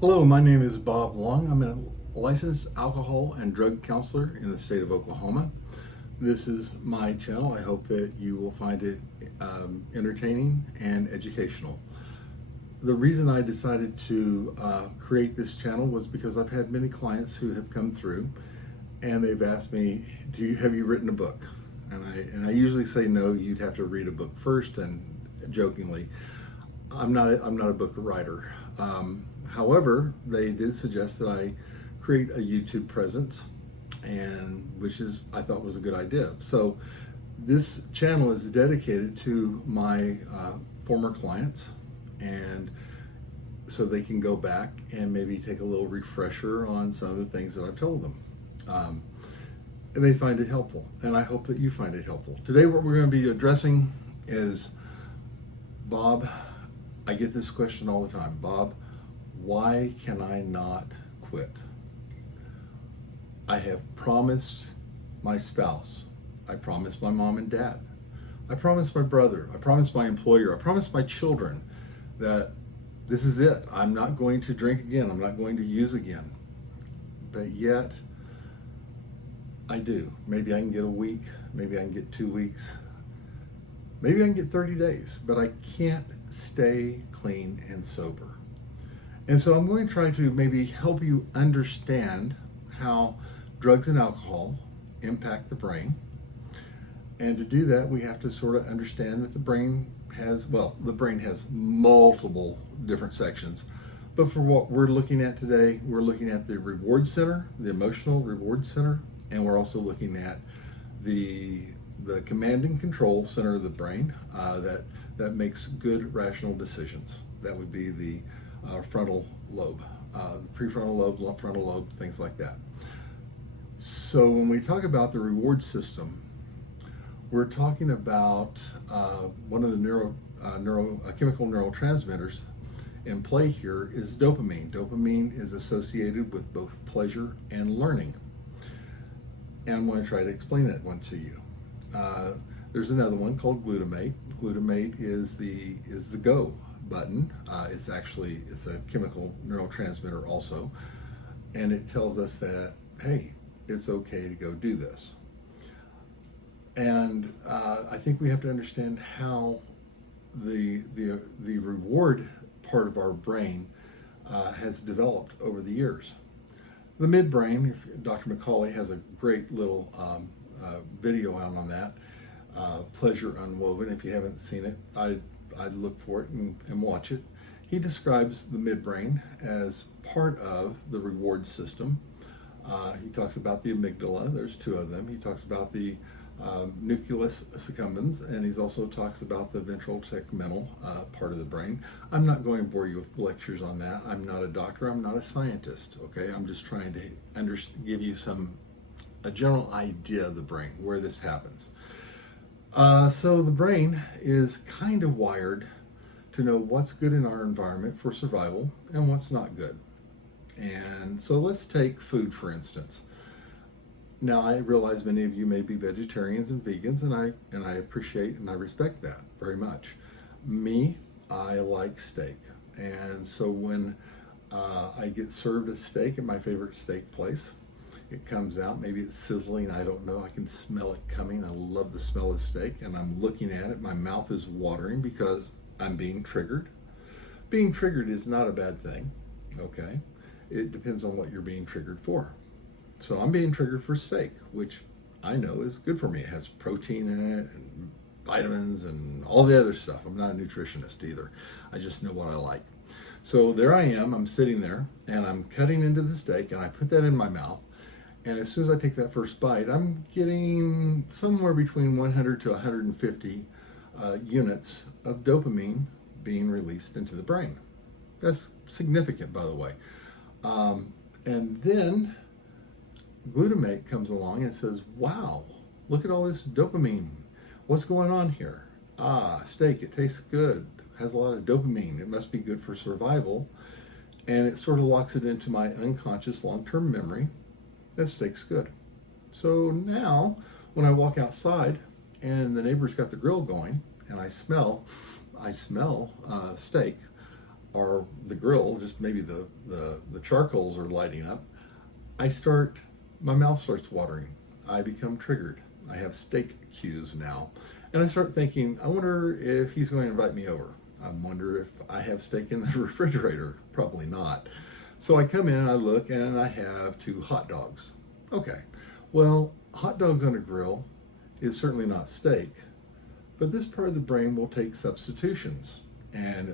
Hello, my name is Bob Long. I'm a licensed alcohol and drug counselor in the state of Oklahoma. This is my channel. I hope that you will find it entertaining and educational. The reason I decided to create this channel was because I've had many clients who have come through and they've asked me, have you written a book? And I usually say no, you'd have to read a book first, and jokingly, I'm not a book writer. However, they did suggest that I create a YouTube presence, and which is I thought was a good idea. So this channel is dedicated to my former clients, and so they can go back and maybe take a little refresher on some of the things that I've told them. And they find it helpful, and I hope that you find it helpful. Today what we're going to be addressing is, Bob, I get this question all the time. Bob, why can I not quit? I have promised my spouse, I promised my mom and dad, I promised my brother, I promised my employer, I promised my children that this is it. I'm not going to drink again. I'm not going to use again. But yet, I do. Maybe I can get a week, maybe I can get 2 weeks, maybe I can get 30 days, but I can't stay clean and sober. And so I'm going to try to maybe help you understand how drugs and alcohol impact the brain. And to do that, we have to sort of understand that the brain has multiple different sections. But for what we're looking at today, we're looking at the reward center, the emotional reward center, and we're also looking at the command and control center of the brain that makes good rational decisions. That would be the frontal lobe, the prefrontal lobe, frontal lobe, things like that. So when we talk about the reward system, we're talking about one of the chemical neurotransmitters in play here is dopamine. Dopamine is associated with both pleasure and learning. And I'm going to try to explain that one to you. There's another one called glutamate. Glutamate is the go button. It's a chemical neurotransmitter also, and it tells us that, hey, it's okay to go do this. And I think we have to understand how the reward part of our brain has developed over the years. The midbrain, Dr. McCauley has a great little video out on that, Pleasure Unwoven. If you haven't seen it, I'd look for it and watch it. He describes the midbrain as part of the reward system. He talks about the amygdala. There's two of them. He talks about the nucleus accumbens, and he also talks about the ventral tegmental part of the brain. I'm not going to bore you with lectures on that. I'm not a doctor. I'm not a scientist. Okay, I'm just trying to give you a general idea of the brain, where this happens. So the brain is kind of wired to know what's good in our environment for survival and what's not good. And so let's take food, for instance. Now, I realize many of you may be vegetarians and vegans, and I appreciate and I respect that very much. Me, I like steak. And so when I get served a steak at my favorite steak place, it comes out, maybe it's sizzling, I don't know, I can smell it coming. I love the smell of steak, and I'm looking at it, my mouth is watering because I'm being triggered. Being triggered is not a bad thing, okay? It depends on what you're being triggered for. So I'm being triggered for steak, which I know is good for me. It has protein in it and vitamins and all the other stuff. I'm not a nutritionist either. I just know what I like. So there I am, I'm sitting there, and I'm cutting into the steak, and I put that in my mouth. And as soon as I take that first bite, I'm getting somewhere between 100 to 150 units of dopamine being released into the brain. That's significant, by the way. And then glutamate comes along and says, wow, look at all this dopamine. What's going on here? Steak, it tastes good, has a lot of dopamine. It must be good for survival. And it sort of locks it into my unconscious long-term memory. That steak's good. So now, when I walk outside and the neighbor's got the grill going, and I smell steak, or the grill, just maybe the charcoals are lighting up, my mouth starts watering. I become triggered. I have steak cues now. And I start thinking, I wonder if he's going to invite me over. I wonder if I have steak in the refrigerator. Probably not. So I come in, I look, and I have 2 hot dogs. Okay, well, hot dogs on a grill is certainly not steak, but this part of the brain will take substitutions, and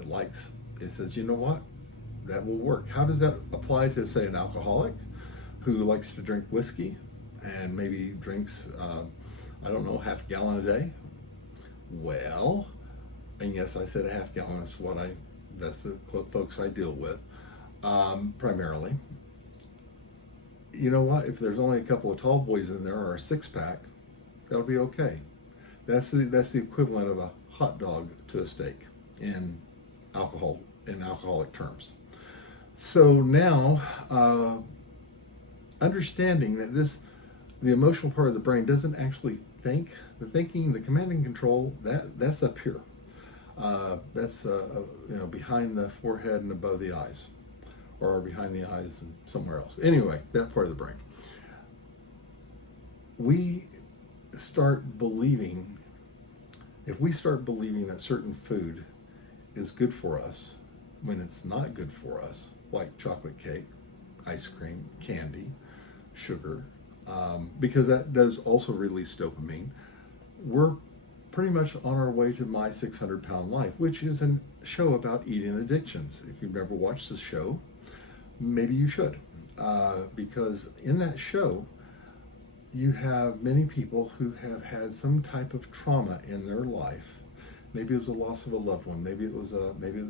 it says, you know what, that will work. How does that apply to, say, an alcoholic who likes to drink whiskey and maybe drinks, I don't know, half a gallon a day? Well, and yes, I said a half gallon. That's the folks I deal with primarily. You know what? If there's only a couple of tall boys in there or a 6-pack, that'll be okay. That's the equivalent of a hot dog to a steak in alcoholic terms. So now, understanding that the emotional part of the brain doesn't actually think. The thinking, the command and control, that's up here. That's behind the forehead and above the eyes, or behind the eyes and somewhere else. Anyway, that part of the brain. If we start believing that certain food is good for us when it's not good for us, like chocolate cake, ice cream, candy, sugar, because that does also release dopamine, we're pretty much on our way to My 600-Pound Life, which is a show about eating addictions. If you've never watched this show, maybe you should, because in that show, you have many people who have had some type of trauma in their life. Maybe it was the loss of a loved one. Maybe it was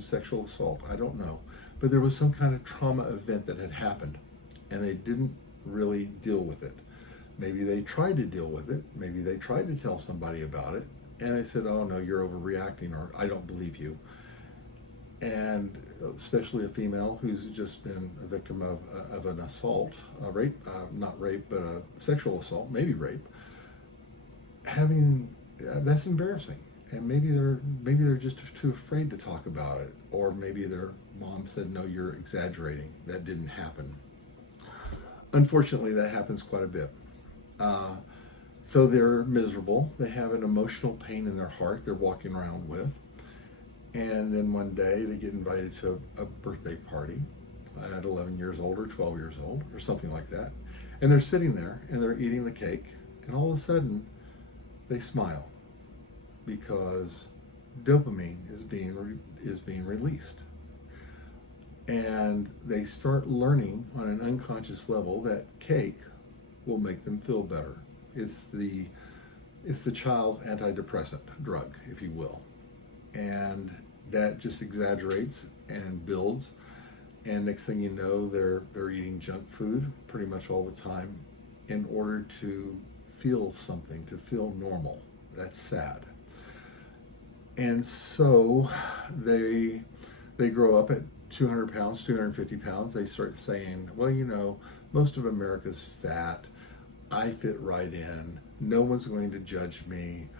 sexual assault. I don't know, but there was some kind of trauma event that had happened, and they didn't really deal with it. Maybe they tried to deal with it. Maybe they tried to tell somebody about it, and they said, "Oh no, you're overreacting," or "I don't believe you." And especially a female who's just been a victim of an assault, a rape, not rape, but a sexual assault, maybe rape. That's embarrassing, and maybe they're just too afraid to talk about it, or maybe their mom said, "No, you're exaggerating. That didn't happen." Unfortunately, that happens quite a bit. So they're miserable. They have an emotional pain in their heart they're walking around with. And then one day they get invited to a birthday party at 11 years old or 12 years old or something like that. And they're sitting there and they're eating the cake, and all of a sudden they smile because dopamine is being released. And they start learning on an unconscious level that cake will make them feel better. It's the child's antidepressant drug, if you will. And that just exaggerates and builds, and next thing you know, they're eating junk food pretty much all the time in order to feel something, to feel normal. That's sad. And so they grow up at 200 pounds, 250 pounds. They start saying, well, most of America's fat. I fit right in. No one's going to judge me.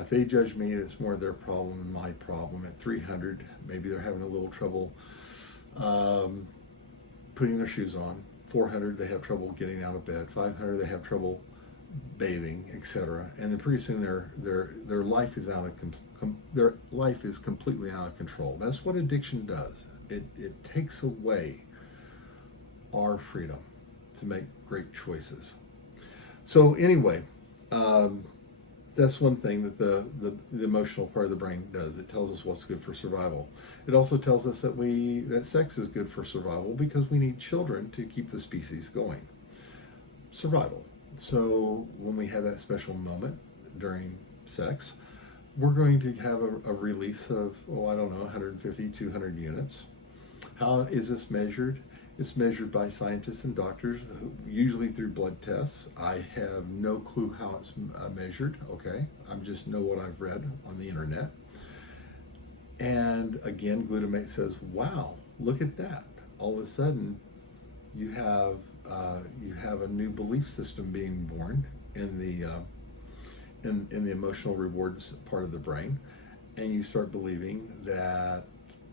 If they judge me, it's more their problem than my problem. At 300, maybe they're having a little trouble putting their shoes on. 400, they have trouble getting out of bed. 500, they have trouble bathing, etc. And then pretty soon their life is their life is completely out of control. That's what addiction does. It takes away our freedom to make great choices. So anyway, that's one thing that the emotional part of the brain does. It tells us what's good for survival. It also tells us that sex is good for survival because we need children to keep the species going. Survival. So when we have that special moment during sex, we're going to have a release of, 150, 200 units. How is this measured? It's measured by scientists and doctors, usually through blood tests. I have no clue how it's measured, okay? I just know what I've read on the internet. And again, glutamate says, wow, look at that. All of a sudden, you have a new belief system being born in the emotional rewards part of the brain, and you start believing that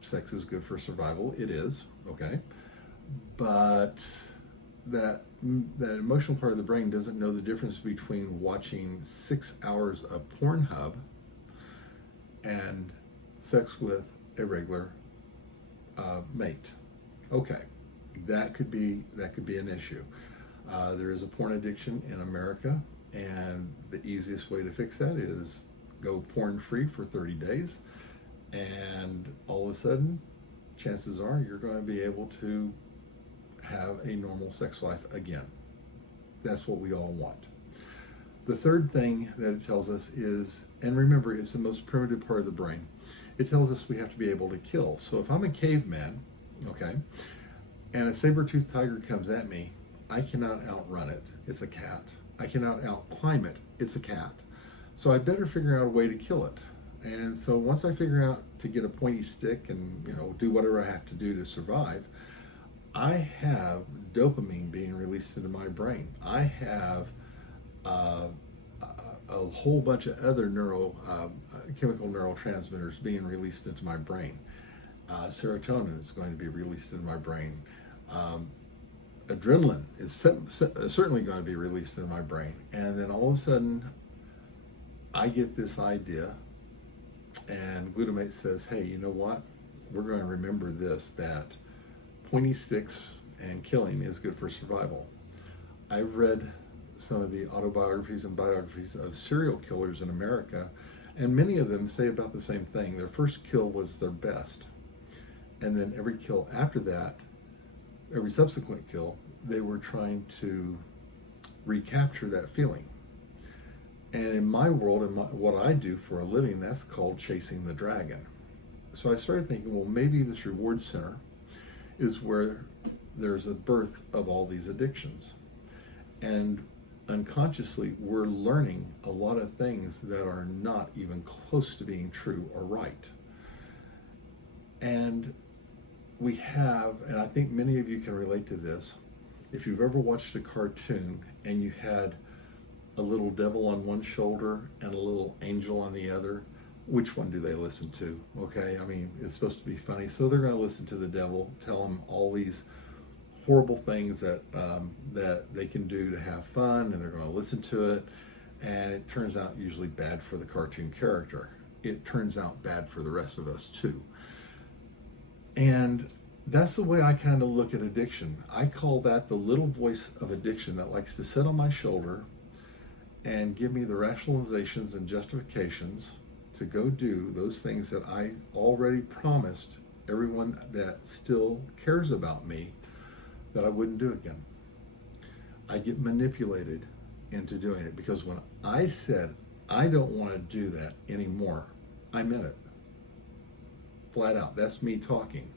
sex is good for survival. It is, okay? But that emotional part of the brain doesn't know the difference between watching 6 hours of Pornhub and sex with a regular mate. Okay, that could be an issue. There is a porn addiction in America, and the easiest way to fix that is go porn free for 30 days, and all of a sudden, chances are you're going to be able to have a normal sex life again. That's what we all want. The third thing that it tells us is, and remember, it's the most primitive part of the brain, it tells us we have to be able to kill. So if I'm a caveman, okay, and a saber-toothed tiger comes at me, I cannot outrun it. It's a cat. I cannot outclimb it. It's a cat. So I better figure out a way to kill it. And so once I figure out to get a pointy stick and do whatever I have to do to survive, I have dopamine being released into my brain. I have a whole bunch of other chemical neurotransmitters being released into my brain. Serotonin is going to be released into my brain. Adrenaline is certainly going to be released into my brain. And then all of a sudden, I get this idea, and glutamate says, hey, you know what? We're going to remember this, that pointy sticks and killing is good for survival. I've read some of the autobiographies and biographies of serial killers in America, and many of them say about the same thing. Their first kill was their best. And then every kill after that, every subsequent kill, they were trying to recapture that feeling. And in my world, what I do for a living, that's called chasing the dragon. So I started thinking, well, maybe this reward center is where there's a birth of all these addictions. And unconsciously, we're learning a lot of things that are not even close to being true or right. And we have, and I think many of you can relate to this, if you've ever watched a cartoon and you had a little devil on one shoulder and a little angel on the other, which one do they listen to? Okay, I mean, it's supposed to be funny, so they're going to listen to the devil, tell him all these horrible things that they can do to have fun, and they're going to listen to it, and it turns out usually bad for the cartoon character. It turns out bad for the rest of us too. And that's the way I kind of look at addiction. I call that the little voice of addiction that likes to sit on my shoulder and give me the rationalizations and justifications to go do those things that I already promised everyone that still cares about me that I wouldn't do again. I get manipulated into doing it because when I said I don't want to do that anymore, I meant it. Flat out. That's me talking.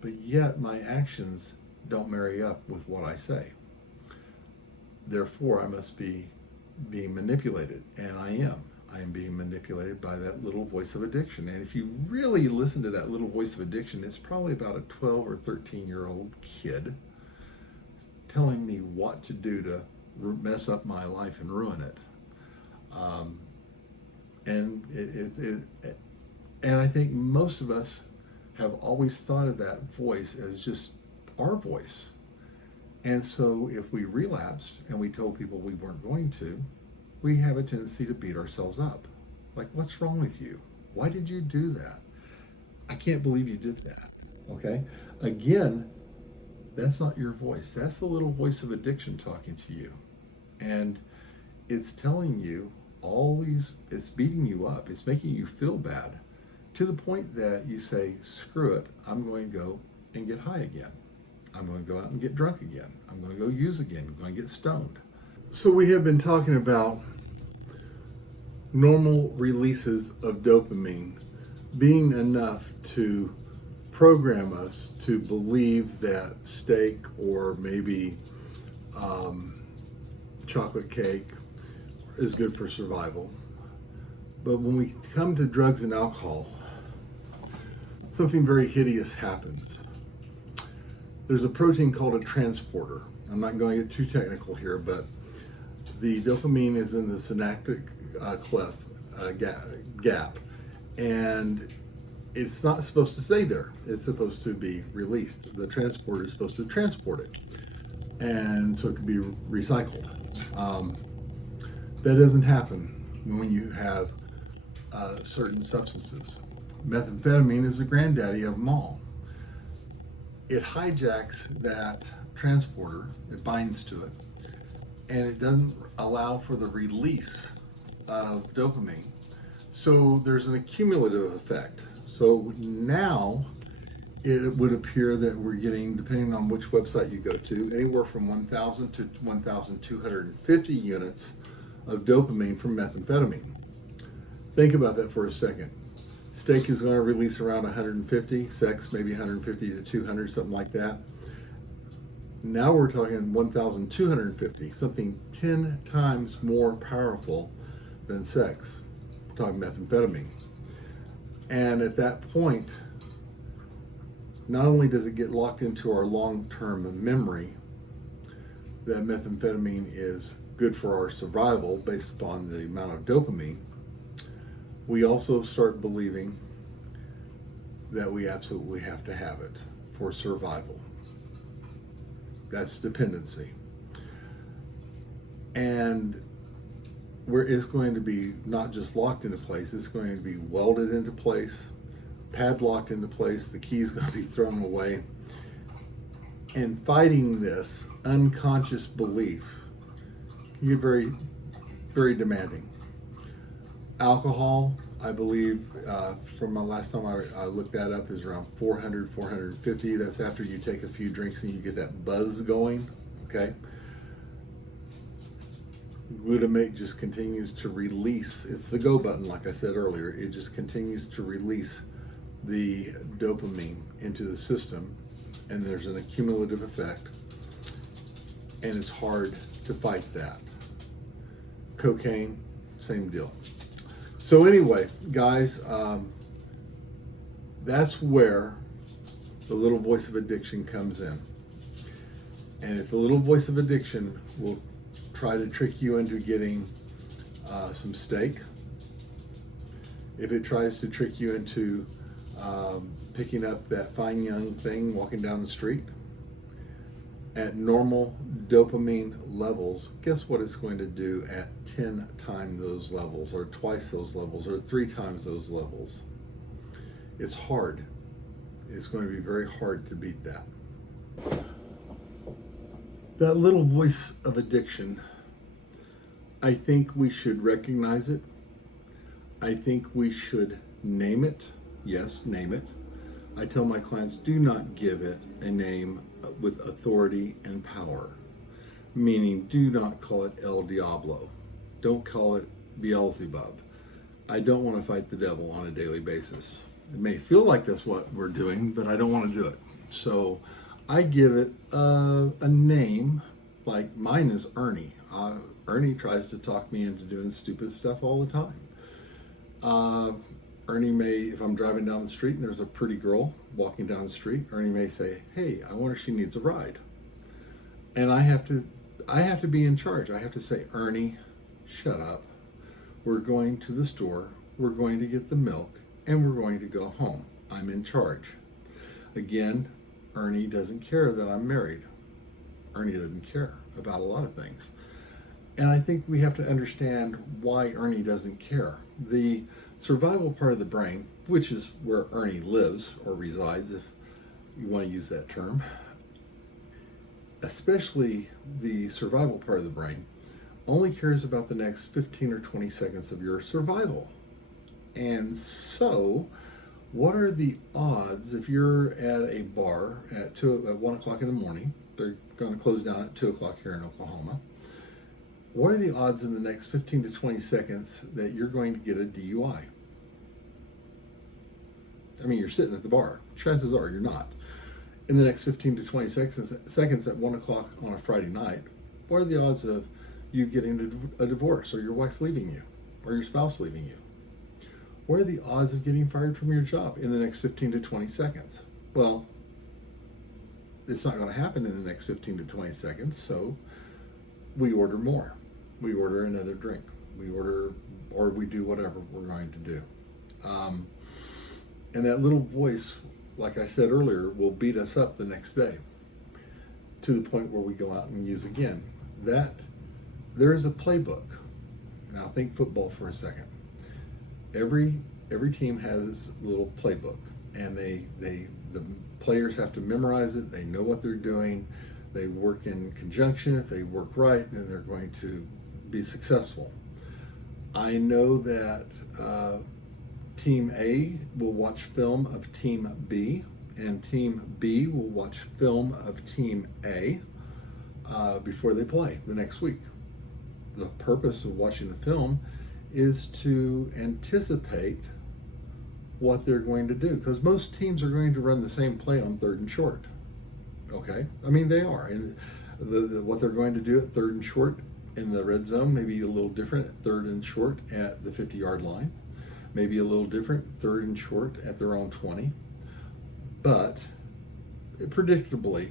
But yet my actions don't marry up with what I say. Therefore, I must be being manipulated, and I am. I am being manipulated by that little voice of addiction. And if you really listen to that little voice of addiction, it's probably about a 12 or 13-year-old kid telling me what to do to mess up my life and ruin it. And I think most of us have always thought of that voice as just our voice. And so if we relapsed and we told people we weren't going to, we have a tendency to beat ourselves up. Like, what's wrong with you? Why did you do that? I can't believe you did that. Okay? Again, that's not your voice. That's the little voice of addiction talking to you. And it's telling you it's beating you up. It's making you feel bad to the point that you say, screw it, I'm going to go and get high again. I'm going to go out and get drunk again. I'm going to go use again. I'm going to get stoned. So we have been talking about normal releases of dopamine being enough to program us to believe that steak or maybe chocolate cake is good for survival. But when we come to drugs and alcohol, something very hideous happens. There's a protein called a transporter. I'm not going to get too technical here, but the dopamine is in the synaptic cleft gap, and it's not supposed to stay there. It's supposed to be released. The transporter is supposed to transport it, and so it can be recycled. Um, that doesn't happen when you have certain substances. Methamphetamine is the granddaddy of them all. It hijacks that transporter, it binds to it, and it doesn't allow for the release of dopamine. So there's an accumulative effect. So now it would appear that we're getting, depending on which website you go to, anywhere from 1,000 to 1,250 units of dopamine from methamphetamine. Think about that for a second. Steak is going to release around 150, sex maybe 150 to 200, something like that. Now we're talking 1,250, something 10 times more powerful than sex. We're talking methamphetamine. And at that point, not only does it get locked into our long-term memory that methamphetamine is good for our survival based upon the amount of dopamine, we also start believing that we absolutely have to have it for survival. That's dependency. And where it's going to be not just locked into place, it's going to be welded into place, padlocked into place, the key is going to be thrown away. And fighting this unconscious belief can get very, very demanding. Alcohol, I believe, from my last time I looked that up, is around 400, 450. That's after you take a few drinks and you get that buzz going, okay? Glutamate just continues to release. It's the go button, like I said earlier. It just continues to release the dopamine into the system, and there's an accumulative effect, and it's hard to fight that. Cocaine, same deal. So anyway, guys, that's where the little voice of addiction comes in. And if the little voice of addiction will try to trick you into getting some steak, if it tries to trick you into picking up that fine young thing walking down the street at normal dopamine levels, guess what it's going to do at 10 times those levels, or twice those levels, or 3 times those levels? It's hard. It's going to be very hard to beat that. That little voice of addiction, I think we should recognize it. I think we should name it. Yes, name it. I tell my clients, do not give it a name with authority and power. Meaning, do not call it El Diablo. Don't call it Beelzebub. I don't want to fight the devil on a daily basis. It may feel like that's what we're doing, but I don't want to do it. So I give it a name, like mine is Ernie. Ernie tries to talk me into doing stupid stuff all the time. Ernie may, if I'm driving down the street and there's a pretty girl walking down the street, Ernie may say, "Hey, I wonder if she needs a ride." And I have to be in charge. I have to say, "Ernie, shut up. We're going to the store, we're going to get the milk, and we're going to go home. I'm in charge." Again, Ernie doesn't care that I'm married. Ernie doesn't care about a lot of things. And I think we have to understand why Ernie doesn't care. The survival part of the brain, which is where Ernie lives or resides, if you want to use that term, especially the survival part of the brain, only cares about the next 15 or 20 seconds of your survival. And so, what are the odds if you're at a bar at 1 o'clock in the morning, they're going to close down at 2 o'clock here in Oklahoma, what are the odds in the next 15 to 20 seconds that you're going to get a DUI? I mean, you're sitting at the bar. Chances are you're not. In the next 15 to 20 seconds at 1 o'clock on a Friday night, what are the odds of you getting a divorce, or your wife leaving you, or your spouse leaving you? What are the odds of getting fired from your job in the next 15 to 20 seconds? Well, it's not going to happen in the next 15 to 20 seconds, so we order more. We order another drink. We order, or we do whatever we're going to do. And that little voice, like I said earlier, will beat us up the next day to the point where we go out and use again. That there is a playbook. Now think football for a second. Every team has its little playbook, and the players have to memorize it. They know what they're doing. They work in conjunction. If they work right, then they're going to be successful. I know that Team A will watch film of Team B, and Team B will watch film of Team A before they play the next week. The purpose of watching the film is to anticipate what they're going to do, because most teams are going to run the same play on 3rd and short. Okay, I mean they are, and what they're going to do at 3rd and short in the red zone may be a little different at 3rd and short at the 50-yard line, maybe a little different 3rd and short at their own 20, but predictably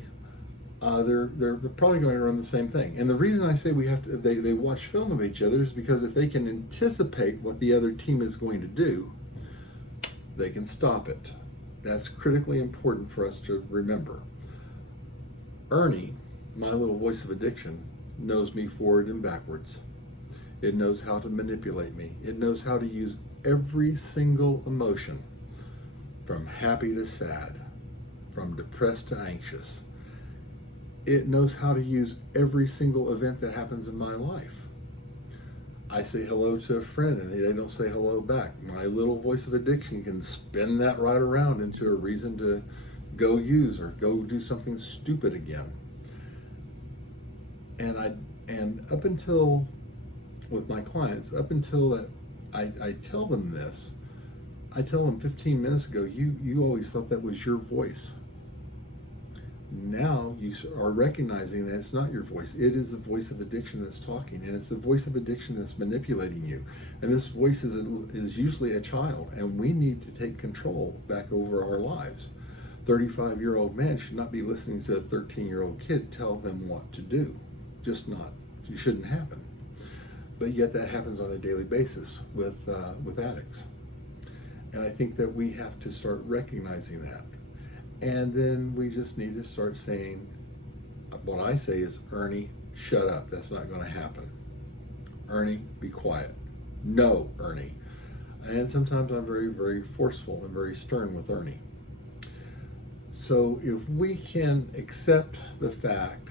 they're probably going to run the same thing. And the reason I say they watch film of each other is because if they can anticipate what the other team is going to do, they can stop it. That's critically important for us to remember. Ernie, my little voice of addiction, knows me forward and backwards. It knows how to manipulate me. It knows how to use every single emotion, from happy to sad, from depressed to anxious. It knows how to use every single event that happens in my life. I say hello to a friend and they don't say hello back. My little voice of addiction can spin that right around into a reason to go use or go do something stupid again. And up until, with my clients, up until that I tell them this, I tell them 15 minutes ago, you always thought that was your voice. Now you are recognizing that it's not your voice. It is the voice of addiction that's talking, and it's the voice of addiction that's manipulating you. And this voice is usually a child, and we need to take control back over our lives. 35-year-old man should not be listening to a 13-year-old kid tell them what to do. Just not. It shouldn't happen. But yet that happens on a daily basis with addicts. And I think that we have to start recognizing that. And then we just need to start saying, what I say is, Ernie, shut up. That's not going to happen. Ernie, be quiet. No, Ernie. And sometimes I'm very, very forceful and very stern with Ernie. So if we can accept the fact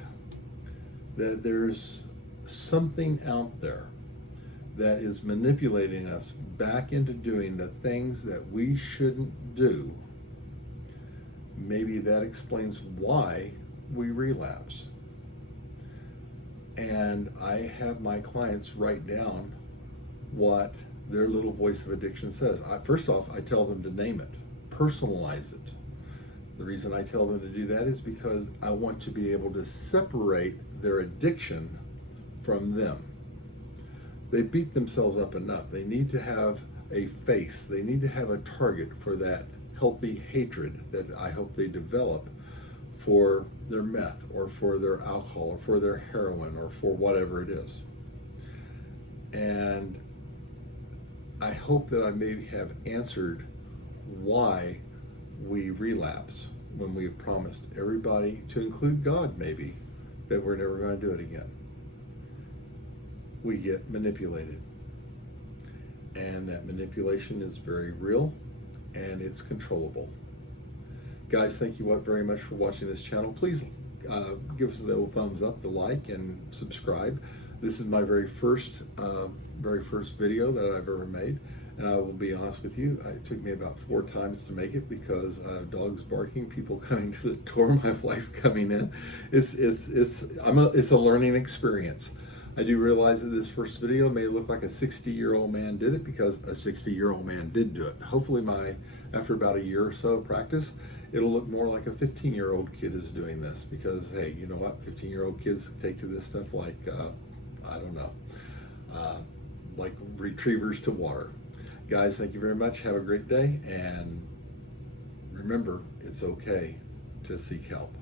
that there's something out there that is manipulating us back into doing the things that we shouldn't do, maybe that explains why we relapse. And I have my clients write down what their little voice of addiction says. First off, I tell them to name it, personalize it. The reason I tell them to do that is because I want to be able to separate their addiction from them. They beat themselves up enough. They need to have a face. They need to have a target for that healthy hatred that I hope they develop for their meth or for their alcohol or for their heroin or for whatever it is. And I hope that I maybe have answered why we relapse when we have promised everybody, to include God maybe, that we're never going to do it again. We get manipulated. And that manipulation is very real and it's controllable. Guys, thank you very much for watching this channel. Please give us a little thumbs up, the like, and subscribe. This is my very first video that I've ever made. And I will be honest with you, it took me about 4 times to make it because dogs barking, people coming to the door, my wife coming in. It's a learning experience. I do realize that this first video may look like a 60-year-old man did it because a 60-year-old man did do it. Hopefully after about a year or so of practice, it'll look more like a 15-year-old kid is doing this because, hey, you know what? 15-year-old kids take to this stuff like, I don't know, like retrievers to water. Guys, thank you very much. Have a great day. And remember, it's okay to seek help.